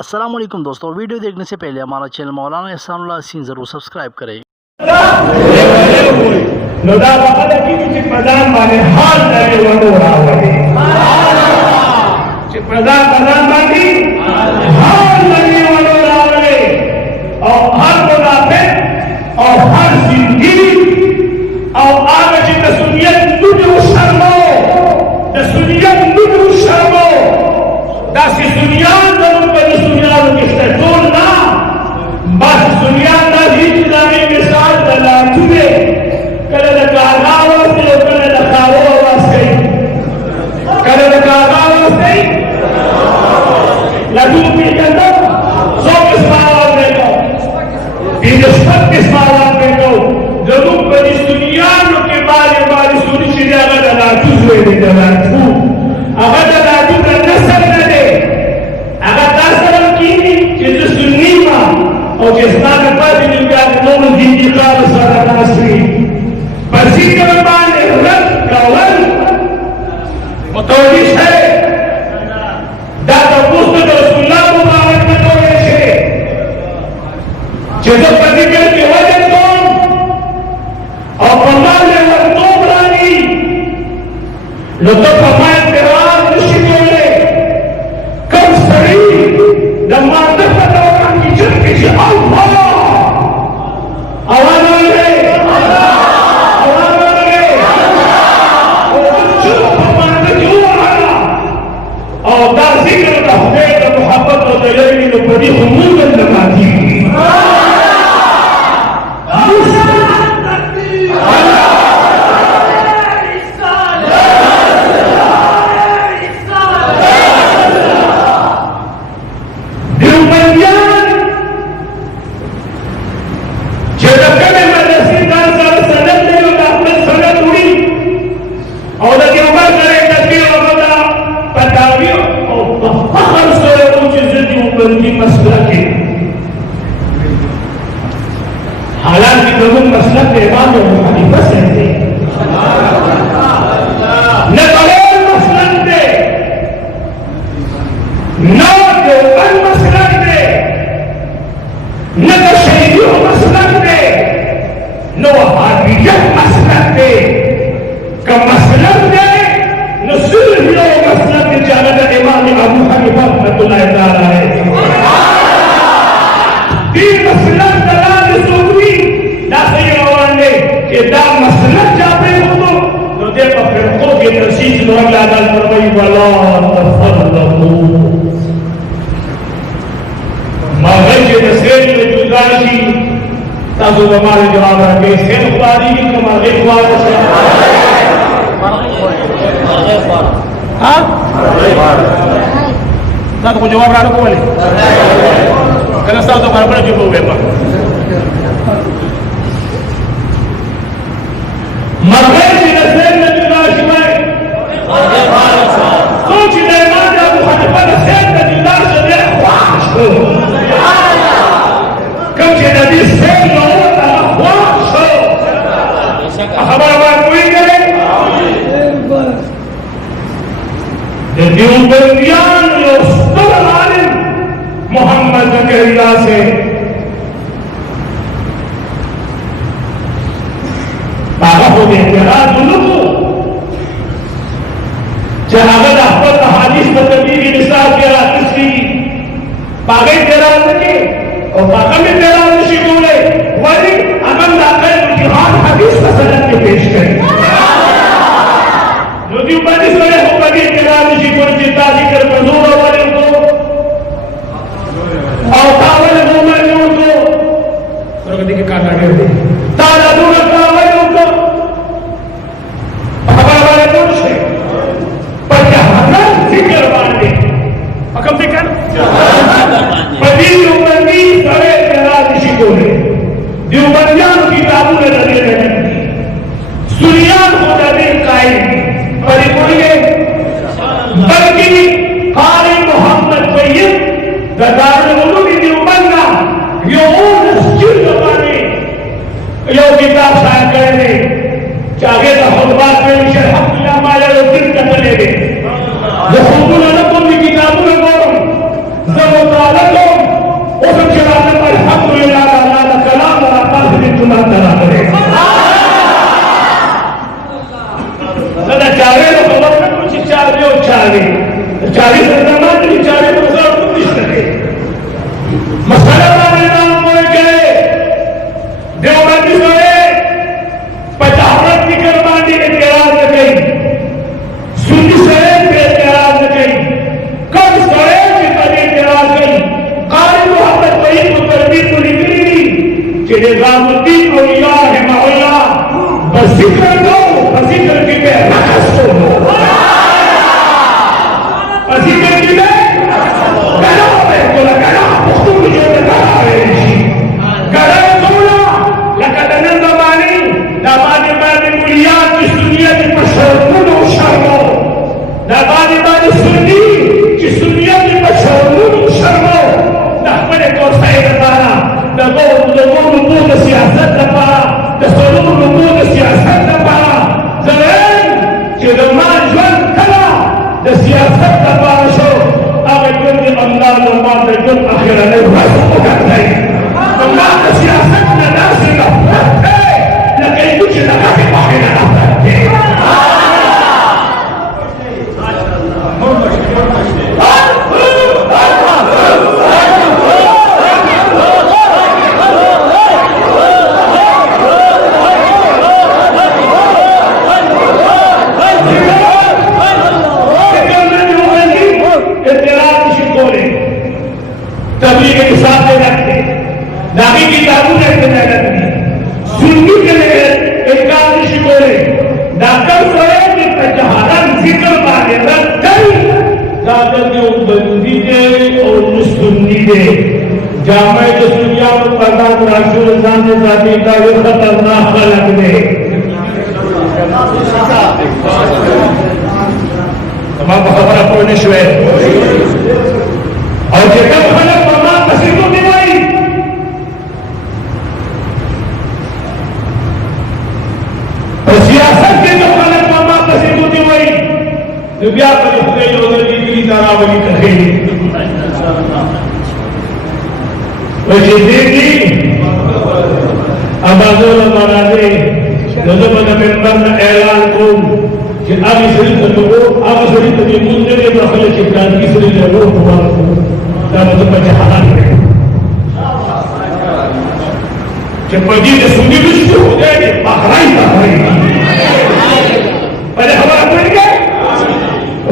अस्सलाम वालेकुम दोस्तों, वीडियो देखने से पहले हमारा चैनल मौलाना एहसानुल्लाह हसीन ज़रूर सब्सक्राइब करें। jawab rano ko wali kana sa to para jibo weba magay sinasel na juna shimay soch de manda muhadifa na sel na juna shade khwash kam che nabi sel no ta khwash khabar ba koi gale de diubandiyan Mohammad जकरिया से बाबा हो गए जरा दुनू जहागत अहमद हादिस बदली की निसाब के रास्ते बागे तेरा लगे और बागा में तेरा नशी बोले वही अमन दाखिल जिहाद हदीस का सनद के पेश करें नदी बनी सोए हो बागे तेरा नशी बोले जिता जिक्र मजूर वाले को और तावल मोमेन को प्रगति के काटा गए ताला दूर तावल को हमारे वाले कौन से पर क्या हजर जिक्र बांधे अकम जिक्र पदी उम्मी सरे तेरा दिशी बोले दिवबंदियान की ताबू ने लगे रहने सुनियान को लगे कायम परिपूर्ण बल्कि कारी मोहम्मद तैयब गदार किताब शायद करने चाहे तो हम बात में अल्हम्दुलिल्लाह माला दिन कतले जो हुकुम न को किताबों में जब ताला कि निजामुद्दीन औलिया रहमहुल्लाह बज़िक्र दो बज़िक्र की पे रक़स को दो बज़िक्र की पे गला पे तो गला पुख्तू जो गला है गला सोना लकदन ज़मानी दामाद बाद कुलियात की सुन्नियत मशरून और शर्मो दामाद बाद सुन्नी की सुन्नियत मशरून और शर्मो नहमले को सैद तारा नबो नबो सियासत दपा दसरूर नबो सियासत दपा जरेन कि दमान जवन कला द सियासत दपा शो आगे कुल अल्लाह लम्मा तजुल आखिर ने रसूल करते अल्लाह द सियासत न नास नफरत है लेकिन कुछ लगा के बाहर नफरत है तभी के हिसाब से रखते दागी की दारू रखते रखते सुन्नी के लिए एक काम शिकोरे डॉक्टर सोए कि प्रचारन जिक्र बारे रखते दादा के बंदी दे और सुन्नी दे जामे जो सुनिया को पर्दा राशुल इंसान ने जाती का वो खतरनाक खलक दे तमाम खबर आपने शुरू और जब खलक सियासत के जो खलक मामा पसंद होती वही दिव्या पर खुदे जो नबी तारावली कहे वो जिंदगी अबादुल मनादे दोनों बंद मेंबर ने ऐलान को कि अब इस रीत को अब इस रीत के मुद्दे में दखल के प्लान की रीत है वो हुआ तब तो बच्चे हालात में जब पदी ने सुनी भी शुरू हो गए बहराई पहले हमारा पड़ गए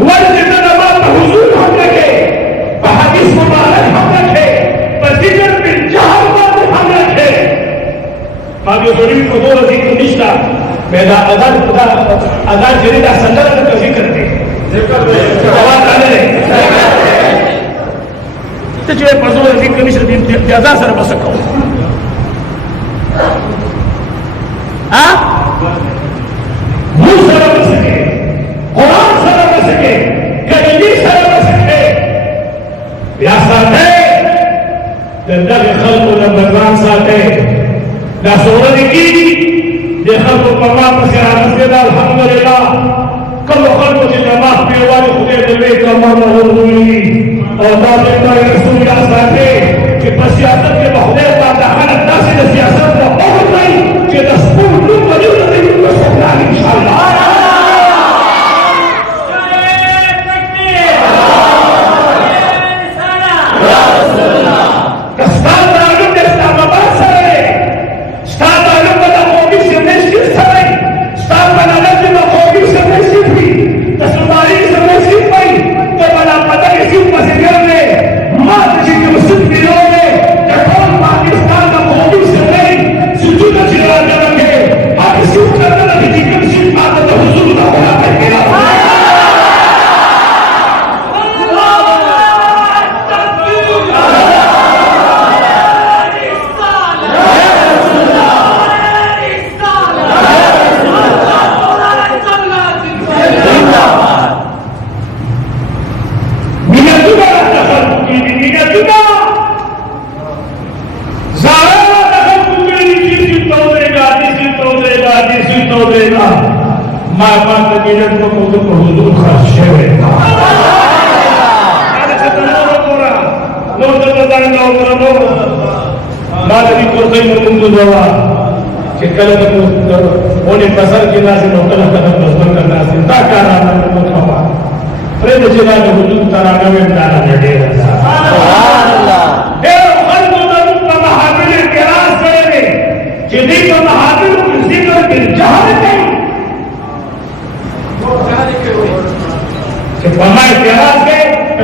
वर्ष जितना नमाज में हुजूर हम रखे बहादीस मुबारक हम रखे बसीजर बिन जहल पर हम रखे मांगे शरीफ को दो रजी को निश्ता मैदा अदान खुदा अदान जरीदा संदर्भ का जिक्र थे आवाज आने तो जो पजो रजी कमिश्नर दिन ज्यादा सर बस सको हाँ मुंह सर बस सके कुरान सर बस सके कजली सर बस सके व्यासात है जंदा के खल को नंबरदान साथ है ना सोरन की देखा तो परमा पर से आरज़ अल्हम्दुलिल्लाह कल खल को जमात पे वाले खुदे दिले कमर हुई और बातें का रसूल साथ है कि सियासत के बहुदे का दाखिल अंदाज से सियासत का बहुत नहीं कि दस्तूर लोग मौजूद नहीं उनको सोचना इंशाअल्लाह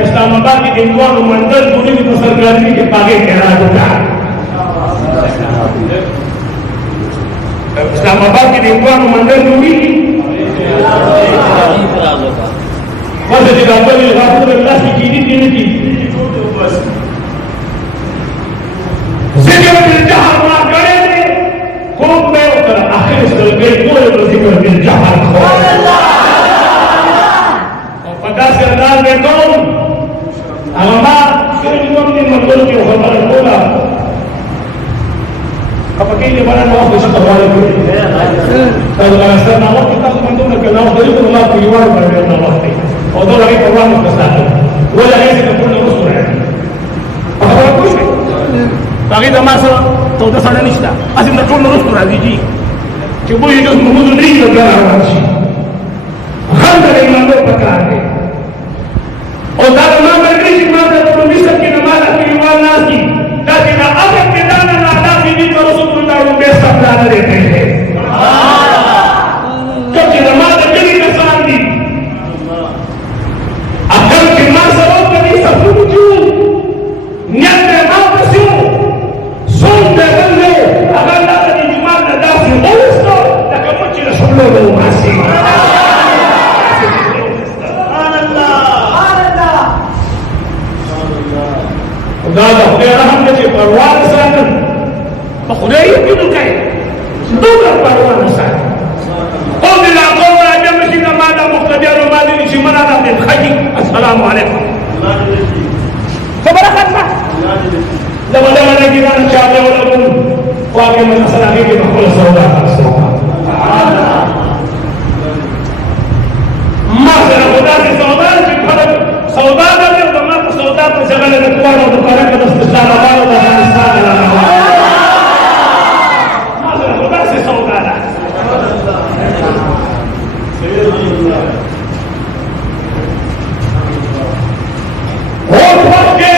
इस्लामाबाद की इंदौर मंडल पूरी सरकारी के पागे कहना होगा Islamabad kilimkuwa mandani mingi kwanza jikamba ni ghafur Allah kini zikr bil jahr ma kare kum mein utar akhir salgai ko zikr bil jahr और 50,000 में कौन हमारा ni mandoni ke khabar bola kapag ini bara mo ako sa tawala ko kalau rasa nama kita mandoni ke nama dari ko Allah piwar para na wakti o do lagi program ko sa atin wala kasi ka puno gusto rin ako ko siya bakit masa todo sana nista asin na puno gusto rin ji que voy yo no mundo ringo para hoje khanda de mando pakane o dar mama krishi mama promisa que na mala que igual nasi ताकि ना अब के दाना ना दासी भी तो रसूलुल्लाह को बेसा प्लान देते हैं क्योंकि नमाज कभी का शांति अकल के मां सरों पर नहीं सब कुछ नियत में मां पसियो सोन पे बंदे अगर ना कभी बीमार ना दासी हो उसको ताकि मुझे रसूलुल्लाह को मासी Udah perang kecil perwal sana, makhluk itu kan, dua perwal sana. Kau bila kau ada mesti nama ada mukadir rumah ini cuma ada di haji. Assalamualaikum. Keberatan pak. Lama-lama lagi mana cara walaupun wakil masalah ini makhluk saudara. Masalah saudara saudara saudara saudara segala kekuatan untuk orang yang bersama baru dan bersama masalah saudara si saudara और पक्के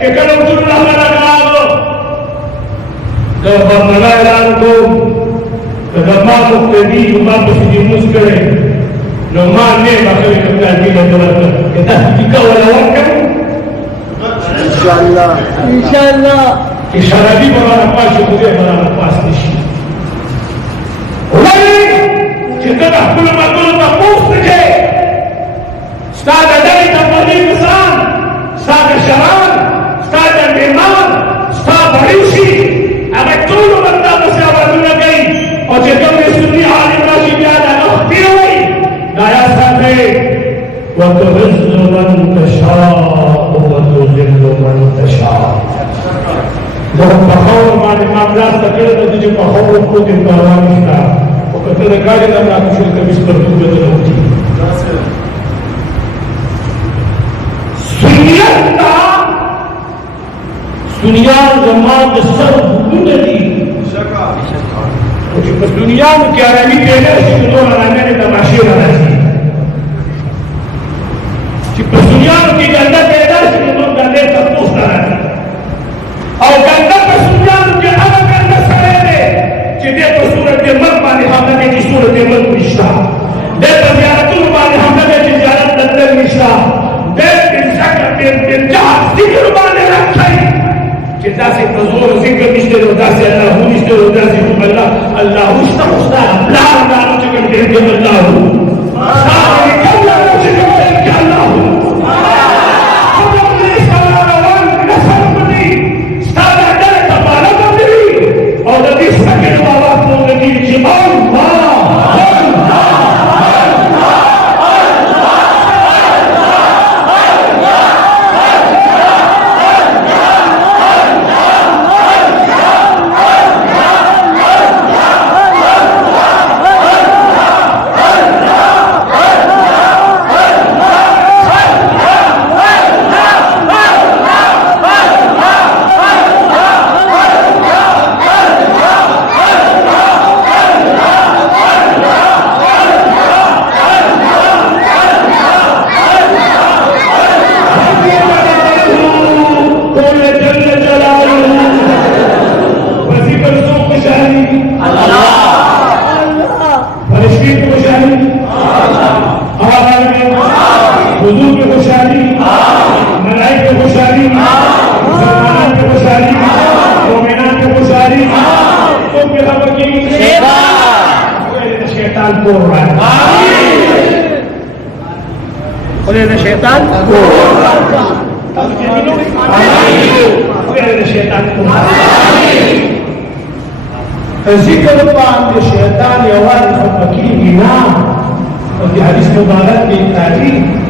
के kalau turun Allah lagalo kalau mengalah itu kalau masuk tadi umat mesti muskil normalnya bakal kita kita jika walaupun इंशाअल्लाह कि शराबी बड़ा नफा शुक्रिया बड़ा नफा निशी वही जितना कुल मकुल का मुफ्त के स्टार्ट अदाई का मजी किसान स्टार्ट शराब स्टार्ट बीमार स्टार्ट बड़ीशी अगर चूल बंदा बसे आवाज न गई और जितना में सुनी आलिम राशि याद है अख्ती हुई गाया साथे وتعز من تشاء وتذل من تشاء لو بخور ما معاملات تكلم تجي بخور خود القرآن كتاب وكتب قال لنا تشوف كمش برضو بدلوتي سنيان جماعة السر بلدي بس دنيا में क्या रही पहले शुरू होना मैंने तमाशे वाला थी दुनिया की गंदा पैदा शुरू गंदे तक पूछता है और गंदा पर दुनिया के अलग गंदा सरे ने जिदे पर सूरत के मत माने हमने की सूरत के मत निशा दे पर यारतुल माने हमने की जियारत नदर निशा दे इंसान के जहां जिक्र माने रखाई जिदा से तजोर जिक्र निशे रोदा से अल्लाह निशे रोदा से अल्लाह अल्लाह उस्ता उस्ता ला ला जिक्र दे अल्लाह सारे कल्ला जिक्र दे अल्लाह syaitan tak jadi dulu dari syaitan الذكر بعد الشيطان يوارد فكيه نعم وفي حديث مبارك بالتعليم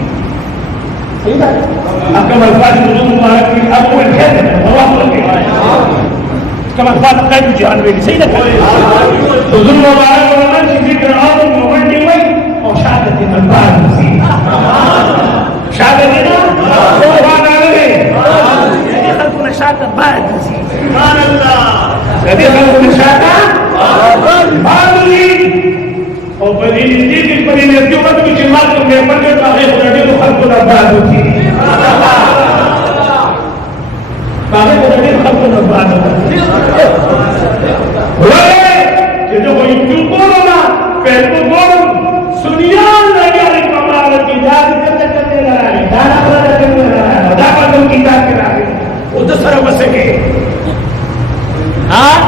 كما الفاتح نزول مبارك في اول كلمه الله كما الفاتح لا يجي عن بيت سيدك نزول مبارك ومن ذكر اعظم ومن وين او شهاده الفاتح شهادتنا وانا عليه يعني خلقنا شهاده بعد سبحان الله jadi kalau bersyaka balik oh pendidik juga tu bikin waktu dia pergi pakai sudah dia bukan sudah baru pakai sudah dia bukan sudah baru boleh jadi kalau itu bola Facebook bola sunian lagi ada kamar tidak kita lagi dapat kita kira udah sarang masake हाँ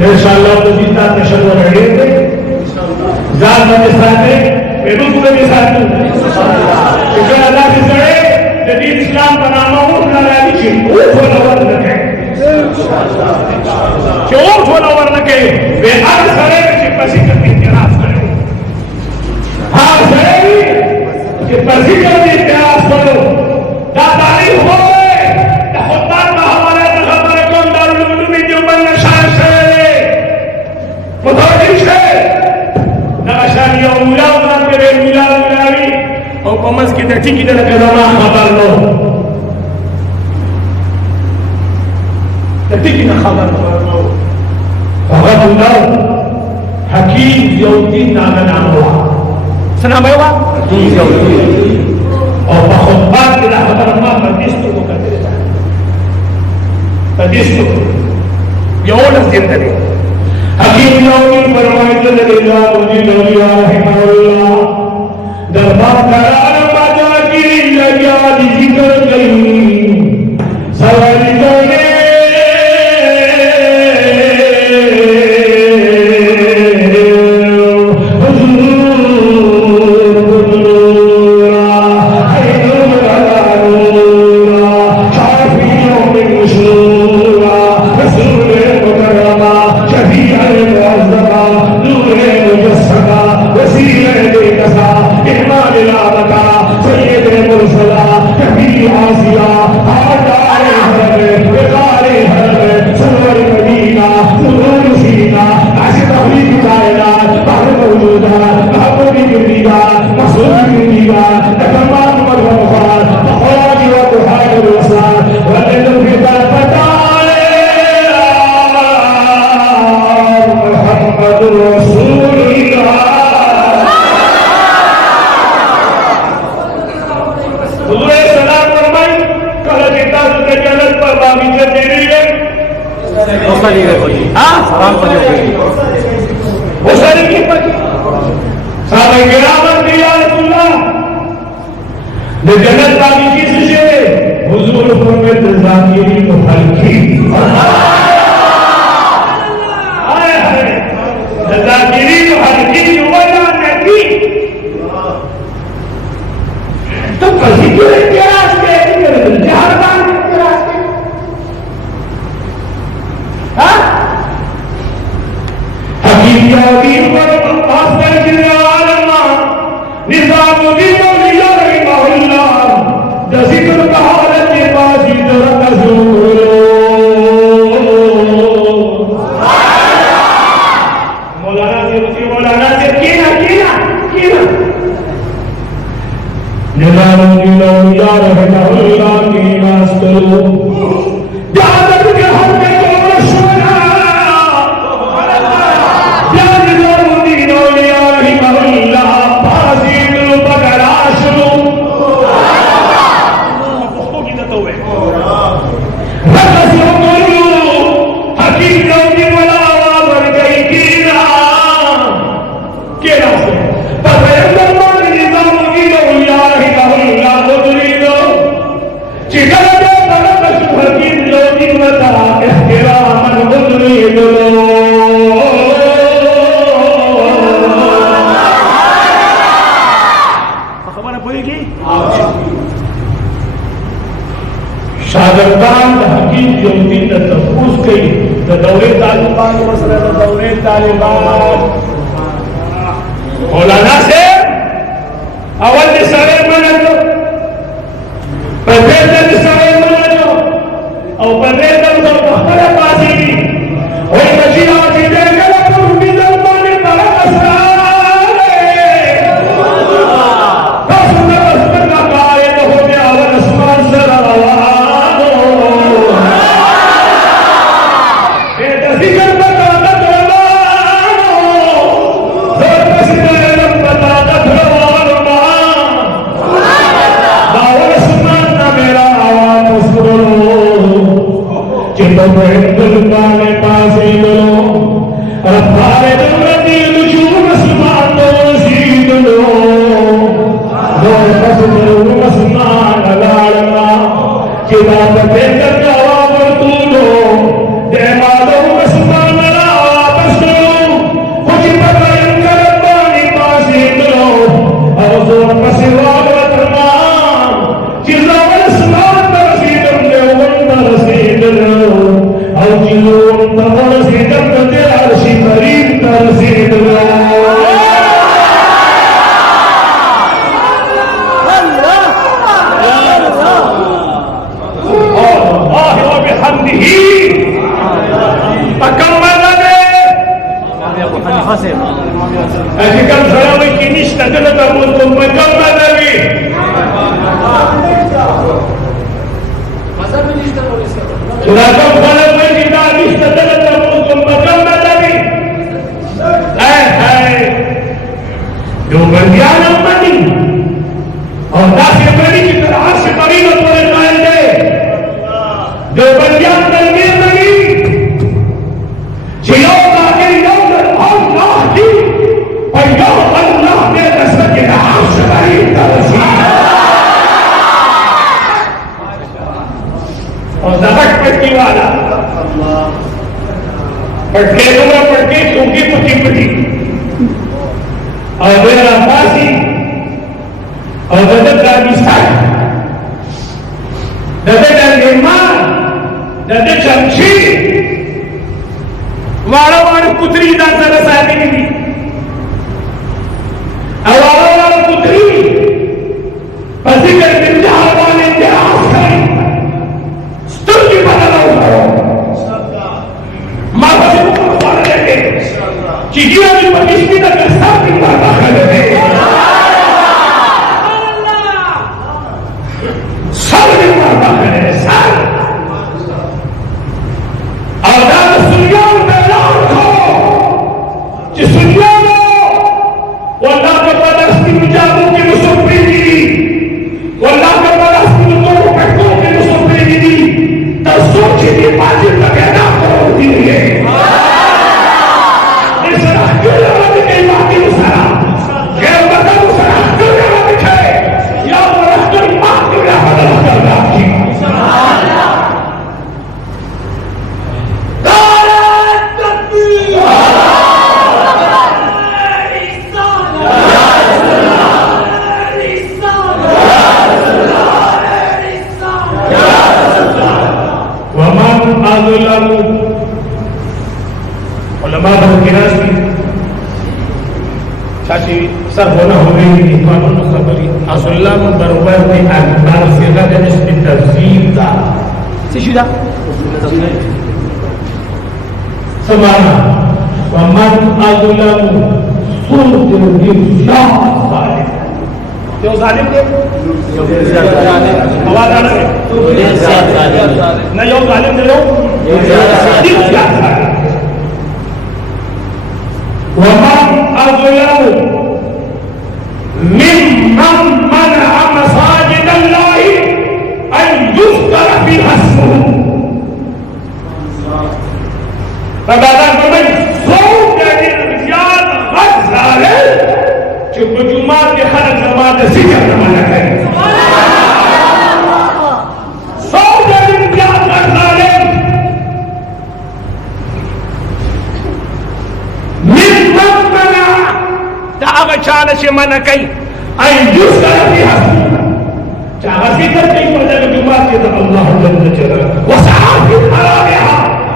इंशाअल्लाह तो जितना तशव्वुर रहेंगे जान के साथ बेबूक के साथ शुक्र अल्लाह से करे जदीद इस्लाम का नाम हो ना राजी छी वो फॉलोवर रखे क्यों फॉलोवर रखे वे हर सरे के पसी करके इतिहास करो हाँ सरे के पसी करके इतिहास करो दा तारीख हो और कॉमर्स की तरह की तरह करना खबर लो तटी की ना खबर लो खबर लो हकीम यौद्दीन नाम हुआ सना हुआ हकीम यौद्दीन और बखुबात के खबर मा मदिस्त को करते रहता है मदिस्त यौन जिंदगी हकीम यौद्दीन फरमाते हैं अल्लाह वली रहमतुल्लाह दरबार करार बाजा की लगा जिक्र गई सवाल करे जन्नत वाली किस से हुजूर फरमाते ज़ाकिरीन हल्की आए है ज़ाकिरीन हल्की वला नबी तो कभी क्यों इतिहास के जहां इतिहास के हां हकीम यौदीन पर आस्तर के आलम निजामुद्दीन ذكر طهارة المسجد الرسول مولانا سے کینا نظام الأولياء رحمه الله کی ماستر جادت کے ہم نے جو شنا یا نظام الأولياء رحمه الله فاسد البقراشو शागिर्दान हकीम यहूदी ने तफूस कई तो दौरे तालिबान मसला दौरे तालिबान मौलाना से अवल सारे मनो प्रोफेसर सारे मनो और प्रोफेसर तो बखरा पासी और मशीन आती देगा तो उनकी जबान बड़ा असर तो सुंदर का काये तो हो गया अवल आसमान से चाल से मन कई चाहा जिक्र नहीं पड़ता कि जुमात के तो अल्लाह जल्ल जलाल वसाअत की खराबिया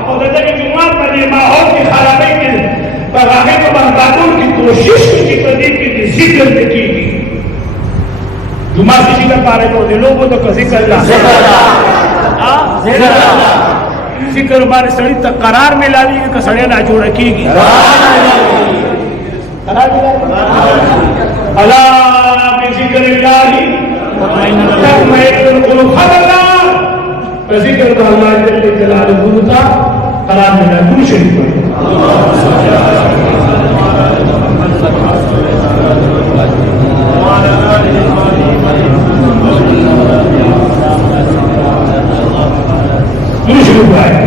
और कहते कि जुमात पर ये माहौल की खराबी के पगाहे को बर्बादों की कोशिश की कदी की जिक्र की गई जुमा से जिक्र पा रहे तो लोगों तो जिक्र जिक्र बारे सड़ी तक करार में ला दी कि सड़े ना जोड़ रखीगी अल्लाह में जिक्र इलाही खबरदार जिक्र का अल्लाह जल्ल जलालहू था करार में ला दूर शरीफ शुरू हुआ है